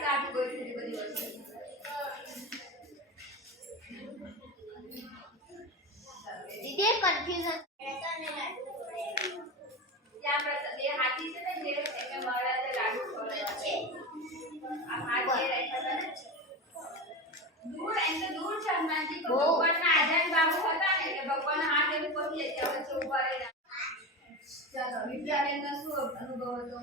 પાછા આપી કોઈ સુધી બધી વસ્તુ દીદી કન્ફ્યુઝન ત્યાં પર એ હાથી છે ને જે એમે મારા જે લાડુ ખવડાવે છે આ હાથી રાખ્યા હતા ને દૂર એને દૂર છે હનુમાનજી તો ભગવાનના આજાન બાબુ હતા ને કે ભગવાનના હાથ એમ પહોંચી જાય કે હવે ઉભા રહી ચાલો વિદ્યાબેનનો શું અનુભવ હતો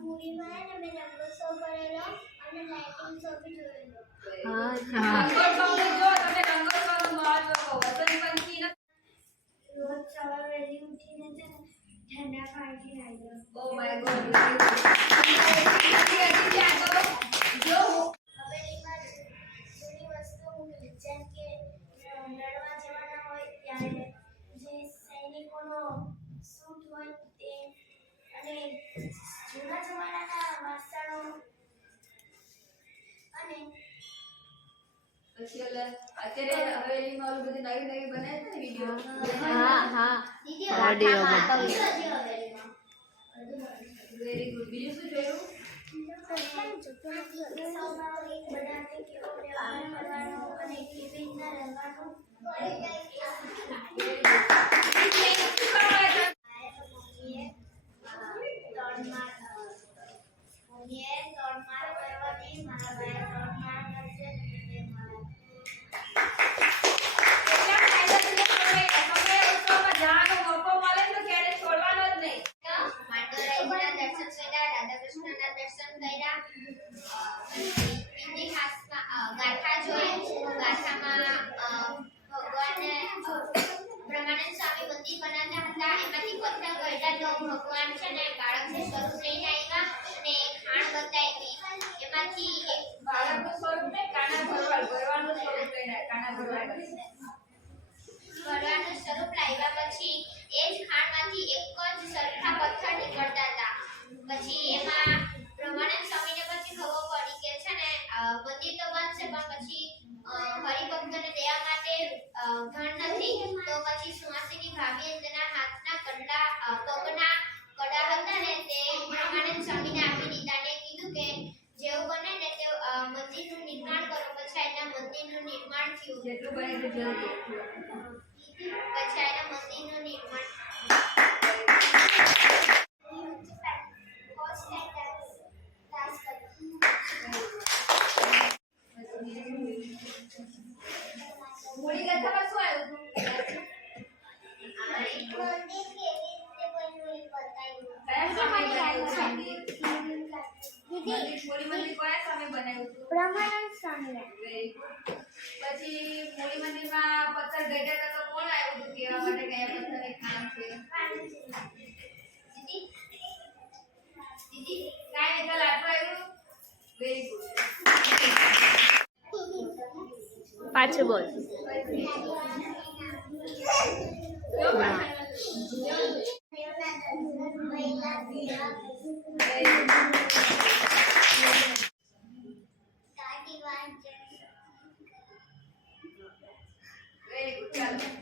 મૂવીમાં ને મેં રંગો શો કરેલો અને લાઇટિંગ શો બી જોયેલો હા રંગો શો જો તમે રંગો શો નું મહત્વ કહો વસંત પંચમી રોજ સવારે વહેલી ઉઠીને છે ને ઠંડા પાણીથી નાહી લો ઓ માય ગોડ જો હવેલીમાં જૂની વસ્તુ જેમ કે લડવા જવાના હોય ત્યારે જે સૈનિકોનો સૂટ હોય તે અને જૂના જમાનાના વાસણો અને પછી અત્યારે હવેલીમાં ઓલું બધું નવી નવી બનાવે છે ને વિડિયો દીદી ઓડિયો હવેલીમાં વેરી ગુડ બીજું શું જોયું ભગવાન છે ને બાળકનું સ્વરૂપ લઈને આવ્યા અને ખાણ બતાવી એમાંથી એક બાળકનું સ્વરૂપ ને કાના ભરવાનું સ્વરૂપ લઈને કાના ભરવાનું સ્વરૂપ લાવ્યા પછી એ જ ખાણમાંથી એક જ સરખા પથ્થર નીકળતા હતા પછી એમાં બ્રહ્માનંદ સ્વામીને પછી ખબર પડી કે છે ને મંદિર તો બનશે પણ પછી હરિભક્તોને દેવા માટે ધન નથી તો પછી સુવાસીની ભાભીએ તેના હાથના પગના કડા હતા ને તે બ્રહ્માનંદ સ્વામીને આપી દીધા ને કીધું કે જેવું બને ને તે મંદિરનું નિર્માણ કરો પછી એના મંદિરનું નિર્માણ થયું જેટલું બને એટલું જલ્દી પછી એના મંદિરનું નિર્માણ મૂડી ગાથામાં શું આવ્યું મૂડી મંદિર કયા સામે બનાવ્યું હતું બ્રહ્માનંદ સ્વામી વેરી ગુડ પછી મૂડી મંદિરમાં પથ્થર ગઈ હતા તો કોણ આવ્યું હતું કેવા માટે કયા પથ્થરને કામ છે દીદી કાઈ નતા લાડવા આવ્યું વેરી ગુડ પાછું બોલ વેરી ગુડ ચાલો